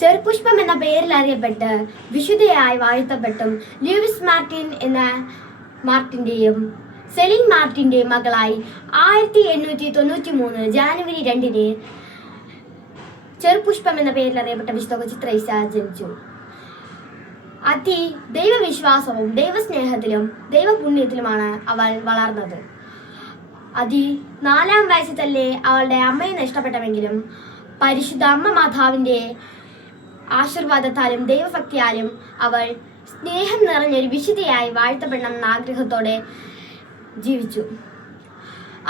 ചെറുപുഷ്പം എന്ന പേരിൽ അറിയപ്പെട്ട് വിശുദ്ധയായി വാഴ്ത്തപ്പെട്ടും ലൂയിസ് മാർട്ടിന്റെയും സെലിൻ മാർട്ടിന്റെയും മകളായി 1893 ജാനുവരി 2 ചെറുപുഷ്പം എന്ന പേരിൽ അറിയപ്പെട്ട വിശുദ്ധ കൊച്ചു ത്രേസ്യ ജനിച്ചു. ദൈവവിശ്വാസവും ദൈവസ്നേഹത്തിലും ദൈവപുണ്യത്തിലുമാണ് അവൾ വളർന്നത്. 4-ാം വയസ്സിൽ തന്നെ അവളുടെ അമ്മയെ നഷ്ടപ്പെട്ടെങ്കിലും പരിശുദ്ധ അമ്മ മാതാവിന്റെ ആശീർവാദത്താലും ദൈവഭക്തിയാലും അവൾ സ്നേഹം നിറഞ്ഞൊരു വിശുദ്ധയായി വാഴ്ത്തപ്പെടണമെന്ന ആഗ്രഹത്തോടെ ജീവിച്ചു.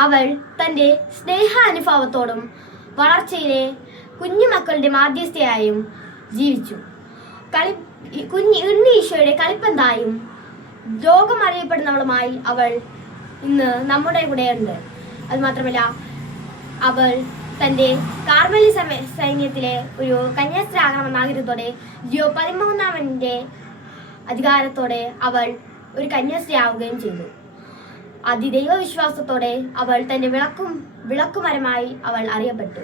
അവൾ തൻ്റെ സ്നേഹാനുഭവത്തോടും വളർച്ചയിലെ കുഞ്ഞുമക്കളുടെ മാധ്യസ്ഥയായും ജീവിച്ചു. ഈശോയുടെ കളിപ്പന്തായും ലോകം അറിയപ്പെടുന്നവളുമായി അവൾ ഇന്ന് നമ്മുടെ കൂടെയുണ്ട്. അതുമാത്രമല്ല, അവൾ തൻ്റെ കാർമലി സൈന്യത്തിലെ ഒരു കന്യാസ്ത്രീ ആകണമെന്ന ആഗ്രഹത്തോടെ ലിയോ 13 അധികാരത്തോടെ അവൾ ഒരു കന്യാസ്ത്രീ ആവുകയും ചെയ്തു. ദൈവവിശ്വാസത്തോടെ അവൾ തൻ്റെ വിളക്കുമരമായി അവൾ അറിയപ്പെട്ടു.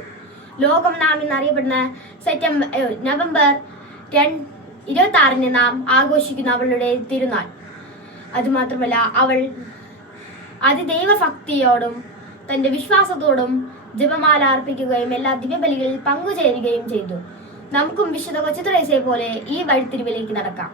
ലോകം നാം ഇന്ന് അറിയപ്പെടുന്ന നവംബർ 26 നാം ആഘോഷിക്കുന്ന അവളുടെ തിരുനാൾ. അതുമാത്രമല്ല, അവൾ ദൈവഭക്തിയോടും തൻ്റെ വിശ്വാസത്തോടും ജപമാല അർപ്പിക്കുകയും എല്ലാ ദിവ്യബലികളിൽ പങ്കുചേരുകയും ചെയ്തു. നമുക്കും വിശുദ്ധ കൊച്ചു ത്രേസ്യയെ പോലെ ഈ വഴിത്തിരിവിലേക്ക് നടക്കാം.